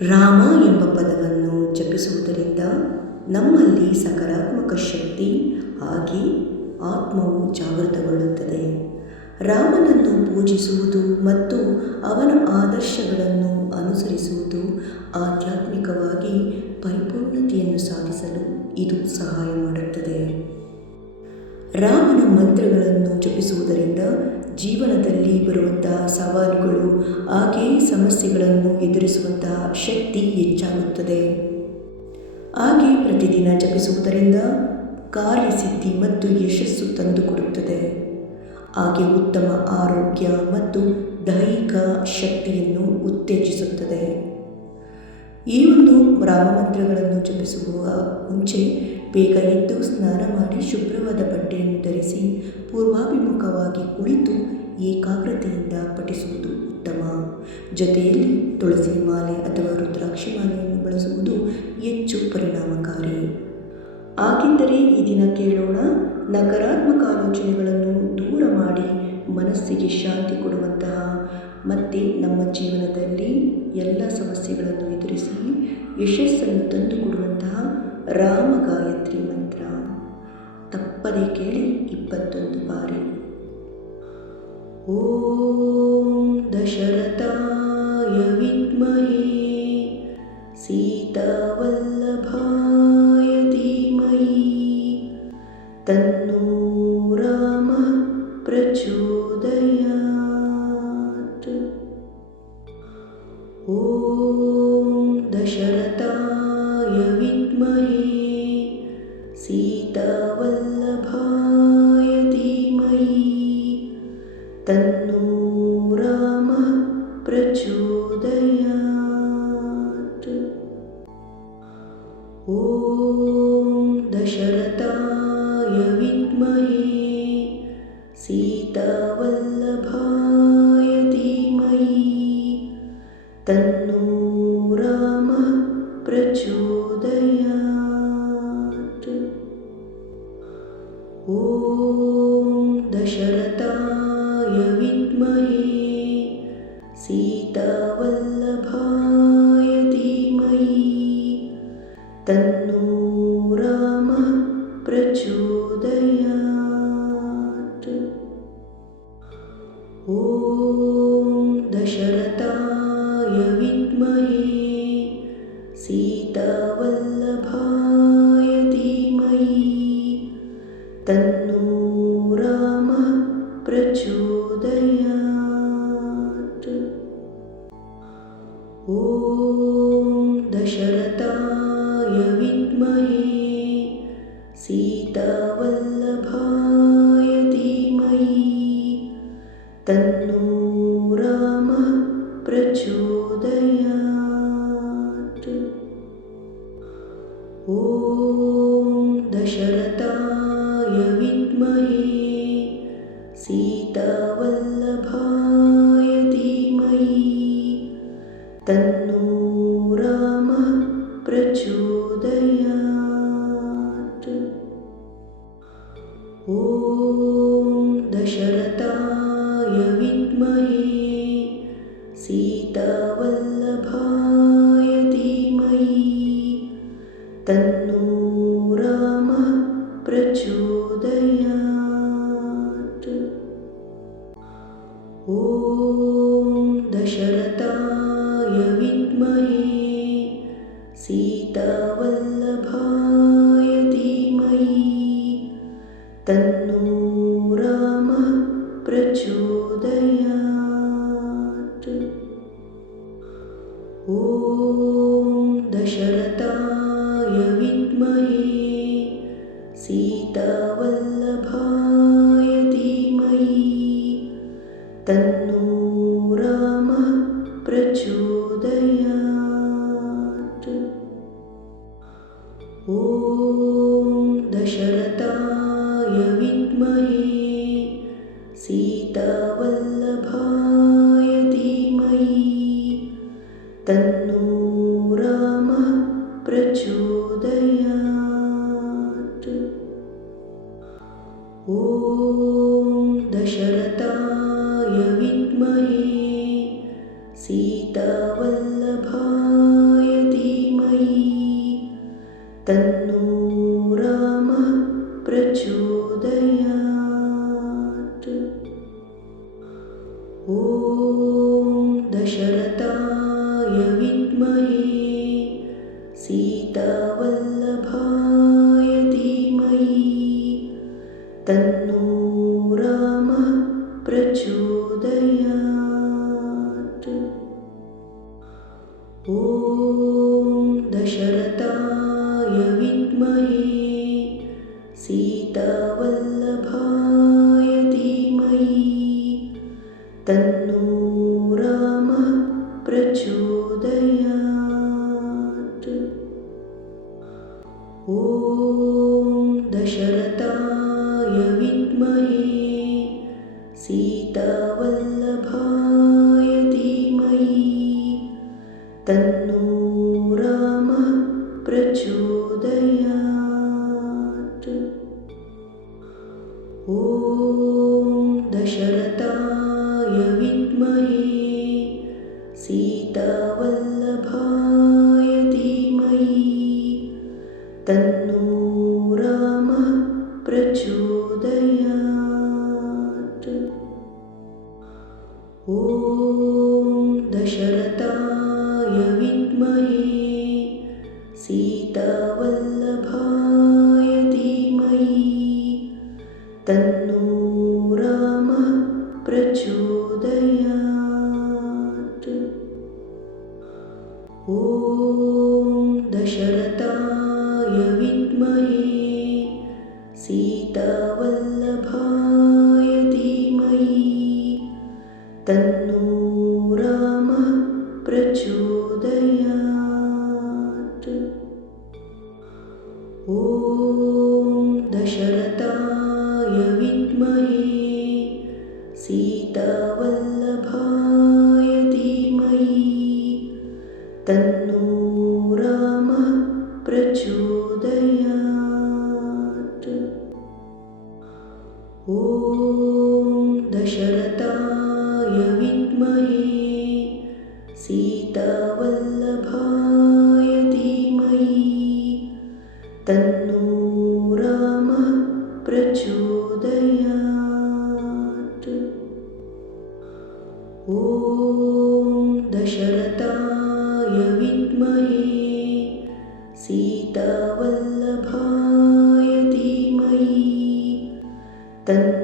ರಾಮ ಎಂಬ ಪದವನ್ನು ಜಪಿಸುವುದರಿಂದ ನಮ್ಮಲ್ಲಿ ಸಕಾರಾತ್ಮಕ ಶಕ್ತಿ ಹಾಗೆ ಆತ್ಮವು ಜಾಗೃತಗೊಳ್ಳುತ್ತದೆ. ರಾಮನನ್ನು ಪೂಜಿಸುವುದು ಮತ್ತು ಅವನ ಆದರ್ಶಗಳನ್ನು ಅನುಸರಿಸುವುದು ಆಧ್ಯಾತ್ಮಿಕವಾಗಿ ಪರಿಪೂರ್ಣತೆಯನ್ನು ಸಾಧಿಸಲು ಇದು ಸಹಾಯ ಮಾಡುತ್ತದೆ. ರಾಮನ ಮಂತ್ರಗಳನ್ನು ಜಪಿಸುವುದರಿಂದ ಜೀವನದಲ್ಲಿ ಬರುವಂತಹ ಸವಾಲುಗಳು ಹಾಗೆಯೇ ಸಮಸ್ಯೆಗಳನ್ನು ಎದುರಿಸುವಂತಹ ಶಕ್ತಿ ಹೆಚ್ಚಾಗುತ್ತದೆ. ಹಾಗೆ ಪ್ರತಿದಿನ ಜಪಿಸುವುದರಿಂದ ಕಾರ್ಯಸಿದ್ಧಿ ಮತ್ತು ಯಶಸ್ಸು ತಂದುಕೊಡುತ್ತದೆ. ಹಾಗೆ ಉತ್ತಮ ಆರೋಗ್ಯ ಮತ್ತು ದೈಹಿಕ ಶಕ್ತಿಯನ್ನು ಉತ್ತೇಜಿಸುತ್ತದೆ. ಈ ಒಂದು ರಾಮಮಂತ್ರಗಳನ್ನು ಜಪಿಸುವ ಮುಂಚೆ ಬೇಗ ಎದ್ದು ಸ್ನಾನ ಮಾಡಿ ಶುಭ್ರವಾದ ಬಟ್ಟೆಯನ್ನು ಧರಿಸಿ ಪೂರ್ವಾಭಿಮುಖವಾಗಿ ಕುಳಿತು ಏಕಾಗ್ರತೆಯಿಂದ ಪಠಿಸುವುದು ಉತ್ತಮ. ಜೊತೆಯಲ್ಲಿ ತುಳಸಿ ಮಾಲೆ ಅಥವಾ ರುದ್ರಾಕ್ಷಿ ಮಾಲೆಯನ್ನು ಬಳಸುವುದು ಹೆಚ್ಚು ಪರಿಣಾಮಕಾರಿ. ಹಾಗಿದ್ದರೆ ಈ ದಿನ ಕೇಳೋಣ, ನಕಾರಾತ್ಮಕ ಆಲೋಚನೆಗಳನ್ನು ದೂರ ಮಾಡಿ ಮನಸ್ಸಿಗೆ ಶಾಂತಿ ಕೊಡುವಂತಹ ಮತ್ತು ನಮ್ಮ ಜೀವನದಲ್ಲಿ ಎಲ್ಲ ಸಮಸ್ಯೆಗಳನ್ನು ಎದುರಿಸಿ ಯಶಸ್ಸನ್ನು ತಂದುಕೊಡುವಂತಹ ರಾಮ ಗಾಯತ್ರಿ ಮಂತ್ರ. ತಪ್ಪದೇ ಕೇಳಿ 21 ಬಾರಿ. ಓಂ ದಶರಥಾಯ ವಿದ್ಮಹೇ ಸೀತಾವಲ್ಲಭಾಯ ಧೀಮಹಿ ತನ್ನೋ ರಾಮ ಪ್ರಚೋದಯಾತ್. ಓಂ ದಶರಥಾಯ ವಿದ್ಮಹೇ ಸೀತಾವಲ್ಲಭಾಯ ಧೀಮಹಿ ತನ್ನೋ ರಾಮ ಪ್ರಚೋದಯಾತ್. ಓಂ ದಶರಥಾಯ ವಿದ್ಮಹೇ ಸೀತಾವಲ್ಲಭಾಯ ಧೀಮಹಿ ತನ್ನೋ ರಾಮ ಪ್ರಚೋದಯಾತ್. ಓಂ ದಶರಥಾಯ ವಿದ್ಮಹೇ ಸೀತಾವಲ್ಲಭಾಯ ಧೀಮಹಿ ತನ್ನೋ ರಾಮ ಪ್ರಚೋದಯಾತ್. ಓಂ ದಶರಥಾಯ ವಿದ್ಮಹೇ ಸೀತಾವಲ್ಲಭಾಯ ಧೀಮಹಿ ತನ್ನೋ ರಾಮ ಪ್ರಚೋದಯಾತ್. ಓಂ ದಶರಥಾಯ ವಿದ್ಮಹೇ ಸೀತಾವಲ್ಲಭಾಯ ಧೀಮಹಿ ತನ್ನೋ ರಾಮ ಪ್ರಚೋದಯಾತ್. ಓಂ ದಶರಥಾಯ ವಿದ್ಮಹೇ ಸೀತಾವಲ್ಲಭಾಯ ಧೀಮಹಿ ತನ್ನೋ ರಾಮ ಪ್ರಚೋದಯಾತ್. ಓಂ ದಶರಥಾಯ ವಿದ್ಮಹೇ ಸೀತಾವಲ್ಲಭಾಯ ಧೀಮಹಿ ತನ್ನೋ ರಾಮ ಪ್ರಚೋದಯಾತ್. ಓಂ ದಶರಥಾಯ ವಿದ್ಮಹೇ ಸೀತಾವಲ್ಲಭಾಯ ಧೀಮಹಿ ತನ್ನೋ ರಾಮ ಪ್ರಚೋದಯಾತ್. ಓಂ ದಶರಥಾಯ ವಿದ್ಮಹೇ ಸೀತಾವಲ್ಲಭಾಯ ಧೀಮಹಿ ತನ್ನೋ ರಾಮ ಪ್ರಚೋದಯಾತ್. ಓಂ ದಶರಥಾಯ ವಿದ್ಮಹೇ ಸೀತಾವಲ್ಲಭಾಯ ಧೀಮಹಿ ತನ್ನೋ ರಾಮ ಪ್ರಚೋದಯಾತ್. ಓಂ ದಶರಥಾಯ ವಿದ್ಮಹೇ ಸೀತಾವಲ್ಲಭಾಯ तन्नो रामः प्रचोदयात्। ॐ दशरथाय विद्महे सीतावल्लभाय धीमहि तन्नो रामः प्रचोदयात्। ॐ दशरथाय विद्महे सीतावल्लभाय धीमहि तन्नो रामः प्रचोदयात्। ॐ दशरथाय विद्महे सीतावल्लभाय धीमहि तन्नो रामः प्रचोदयात्। ॐ दशरथाय विद्महे सीतावल्लभाय धीमहि तन्नो रामः प्रचोदयात्। ॐ दशरथाय विद्महे सीतावल्लभाय धीमहि तन्नो रामः प्रचोदयात्। ॐ दशरथाय विद्महे सीतावल्लभाय धीमहि तन्नो रामः प्रचोदयात्। ॐ दशरथाय विद्महे सीतावल्लभाय धीमहि तन्नो रामः प्रचोदयात्। ॐ दशरथाय विद्महे सीतावल्लभाय धीमहि तन्नो रामः प्रचोदयात्। ॐ दशरथाय विद्महे सीतावल्लभाय धीमहि तन्नो